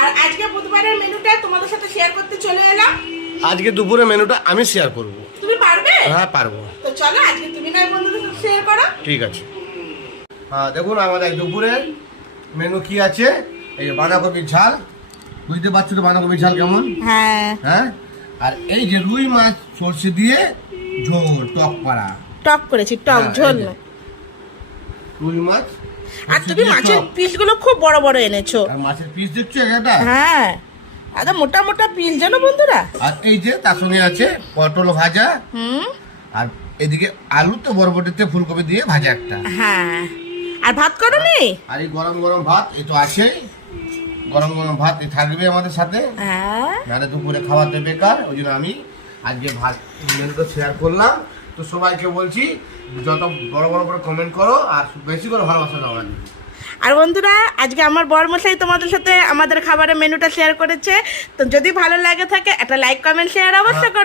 আর আজকে বুধবারের মেনুটা তোমাদের সাথে শেয়ার করতে চলে এলাম। আজকে দুপুরে মেনুটা আমি শেয়ার করব। তুমি পারবে? হ্যাঁ পারবো। তো চলো আজকে তুমি নয় বন্ধুদের সাথে শেয়ার করো। ঠিক আছে। হ্যাঁ দেখুন আমাদের দুপুরে মেনু কি আছে। এই যে বাঁধাকপির ঝাল, বুঝতে পারছো তো বাঁধাকপির ঝাল কেমন? হ্যাঁ হ্যাঁ, আর এই যে রুই মাছ সর্ষে দিয়ে ঝোল টক করা। টক করেছি, টক হ্যাঁ, ঝোল এই যে। নয়। রুই মাছ আর সর্ষে তুমি দিয়ে মাছের টক। পিসগুলো খুব বড় বড় এনেছো। আর মাছের পিস দেখছো একটা। হ্যাঁ একদম মোটা মোটা পিস জানো বন্ধুরা। আর এই যে তার সঙ্গে আছে পটল ভাজা, আর এদিকে আলু তো বরবটিতে ফুলকপি দিয়ে ভাজা একটা। হ্যাঁ আর ভাত করো নি? আর এই গরম গরম ভাত এই তো আছে, গরম গরম ভাত এই থাকবে আমাদের সাথে। হ্যাঁ নাহলে দুপুরে খাওয়াতে বেকার, ওই জন্য আমি আজকে ভাত মেনুটা শেয়ার করলাম। তো সবাইকে বলছি যত বড় বড় করে কমেন্ট করো আর বেশি করে ভালোবাসা দাও। আর বন্ধুরা আজকে আমার বরমশাই তোমাদের সাথে আমাদের খাবারের মেনুটা শেয়ার করেছে। তো যদি ভালো লাগে থাকে একটা লাইক কমেন্ট শেয়ার অবশ্যই করো।